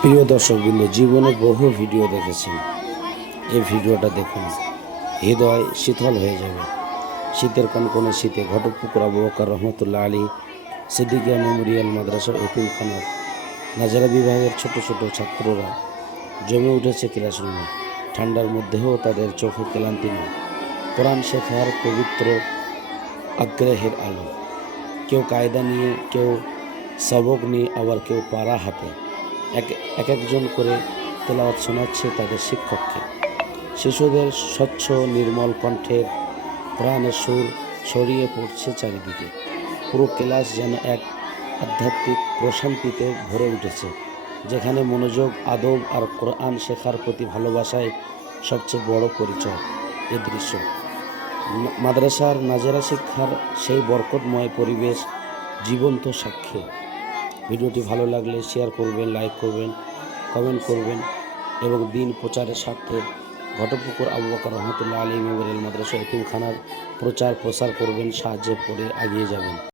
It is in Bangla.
প্রিয় দর্শকবৃন্দ, জীবনে বহু ভিডিও দেখেছেন। এই ভিডিওটা দেখুন, হৃদয় শীতল হয়ে যাবে। শীতের কনকনে শীতে ঘটকপুকুর আবু বকর রহমতুল্লাহ আলী সিদ্দিকিয়া মেমোরিয়াল মাদ্রাসার এতিমখানার নাজারা বিভাগের ছোট ছোট ছাত্ররা জমে উঠেছে ক্লাসরুমে। ঠান্ডার মধ্যেও তাদের চোখে ক্লান্তি নেই। কোরআন শেখার পবিত্র আগ্রহের আলো। কেউ কায়দা নিয়ে, কেউ সবক নিয়ে, আবার কেউ পাড়া হাতে এক একজন করে তেলাওয়াত শোনাচ্ছে তাদের শিক্ষককে। শিশুদের স্বচ্ছ নির্মল কণ্ঠের প্রাণের সুর ছড়িয়ে পড়ছে চারিদিকে। পুরো ক্লাস যেন এক আধ্যাত্মিক প্রশান্তিতে ভরে উঠেছে, যেখানে মনোযোগ, আদব আর কোরআন শেখার প্রতি ভালোবাসায় সবচেয়ে বড় পরিচয়। এ দৃশ্য মাদ্রাসার নাজেরা শিক্ষার সেই বরকতময় পরিবেশ জীবন্ত সাক্ষী। ভিডিওটি ভালো লাগলে শেয়ার করবেন, লাইক করবেন, কমেন্ট করবেন এবং দিন প্রচারের স্বার্থে ঘটকপুকুর আবু বকর রহমতুল্লাহ আলী মেমোরিয়াল মাদ্রাসা এতিমখানার প্রচার প্রসার করবেন, সাহায্য করে এগিয়ে যাবেন।